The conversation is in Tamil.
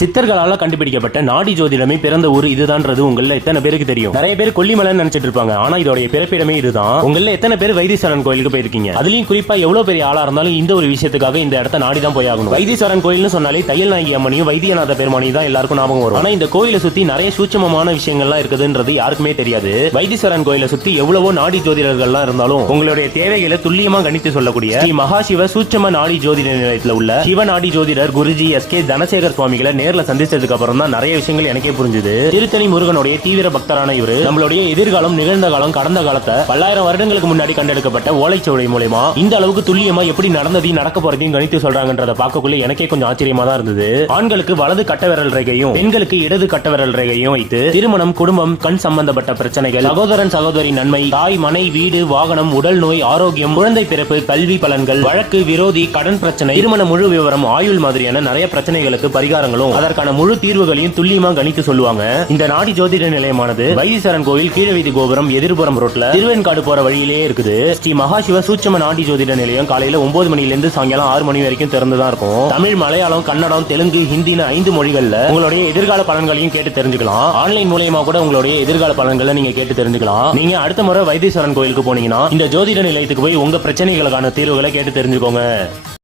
சித்தர்களால கண்டுபிடிக்கப்பட்ட நாடி ஜோதிடமே பிறந்த ஊர் இதுதான்றது உங்கள எத்தனை பேருக்கு தெரியும்? நிறைய பேர் கொல்லிமலைன்னு நினைச்சிட்டு இருப்பாங்க. ஆனா இதோடைய பிறப்பிடமே இதுதான். உங்கள எத்தனை பேர் வைத்தீஸ்வரன் கோயிலுக்கு போயிருக்கீங்க? அதுலயும் குறிப்பா எவ்வளவு பெரிய ஆளா இருந்தாலும் இந்த ஒரு விஷயத்துக்காக இந்த இடத்த நாடி தான் போய் ஆகணும் வைத்தீஸ்வரன் கோயில்னு சொன்னாலே தையல் நாயகி அம்மனையும் வைத்தியநாத பெருமானையும் தான் எல்லாருக்கும் ஞாபகம் வரும். ஆனா இந்த கோயிலை சுத்தி நிறைய சூட்சமமான விஷயங்கள்லாம் இருக்குதுன்றது யாருக்குமே தெரியாது. வைத்தீஸ்வரன் கோயிலை சுத்தி எவ்வளவோ நாடி ஜோதிடர்கள்லாம் இருந்தாலும் உங்களுடைய தேவைகளை துல்லியமா கணித்து சொல்லக்கூடிய ஸ்ரீ மகாசிவ சூட்சம நாடி ஜோதிட நிலையத்தில் உள்ள சிவ நாடி ஜோதிடர் குருஜி எஸ் கே தனசேகர் சுவாமிகளை நேர்ல சந்திச்சதுக்கு அப்புறம் தான் நிறைய விஷயங்கள் எனக்கே புரிஞ்சுது. திருத்தணி முருகனுடைய தீவிர பக்தரான இவரு நம்மளுடைய எதிர்காலம் நிகழ்ந்த காலம் கடந்த காலத்தை பல்லாயிரம் வருடங்களுக்கு முன்னாடி கண்டெடுக்கப்பட்ட ஓலைச்சுவடி மூலயமா இந்த அளவுக்கு துல்லியமா எப்படி நடந்ததையும் நடக்க போறதையும் கணித்து சொல்றாங்கன்றத பார்க்கக்குள்ள எனக்கே கொஞ்சம் ஆச்சரியமா தான் இருந்தது. ஆண்களுக்கு வலது கட்ட விரல் ரேகையும் பெண்களுக்கு இடது கட்ட விரல் ரேகையும் வைத்து திருமணம் குடும்பம் கண் சம்பந்தப்பட்ட பிரச்சனைகள் சகோதரன் சகோதரி நன்மை தாய் மனை வீடு வாகனம் உடல் நோய் ஆரோக்கியம் குழந்தை பிறப்பு கல்வி பலன்கள் வழக்கு விரோதி கடன் பிரச்சனை திருமண முழு விவரம் ஆயுள் மாதிரியான நிறைய பிரச்சனைகளுக்கு பரிகாரங்களும் அதற்கான முழு தீர்வுகளையும் துல்லியமா கணித்து சொல்லுவாங்க. இந்த நாடி ஜோதிட நிலையமானது வைத்தீஸ்வரன் கோயில் கீழவீதி கோபுரம் எதிர்புறம் ரோட்ல திருவெண்காடு போற வழியிலேயே இருக்குது. ஸ்ரீ மகாசிவ சூட்சம நாடி ஜோதிட நிலையம் காலையில ஒன்பது மணில இருந்து சாயங்காலம் ஆறு மணி வரைக்கும் திறந்துதான் இருக்கும். தமிழ் மலையாளம் கன்னடம் தெலுங்கு ஹிந்தின்னு ஐந்து மொழிகள்ல உங்களுடைய எதிர்கால பலன்களையும் கேட்டு தெரிஞ்சுக்கலாம். ஆன்லைன் மூலியமா கூட உங்களுடைய எதிர்கால பலன்களை நீங்க கேட்டு தெரிஞ்சுக்கலாம். நீங்க அடுத்த முறை வைத்தீஸ்வரன் கோயிலுக்கு போனீங்கன்னா இந்த ஜோதிட நிலையத்துக்கு போய் உங்க பிரச்சனைகளுக்கான தீர்வுகளை கேட்டு தெரிஞ்சுக்கோங்க.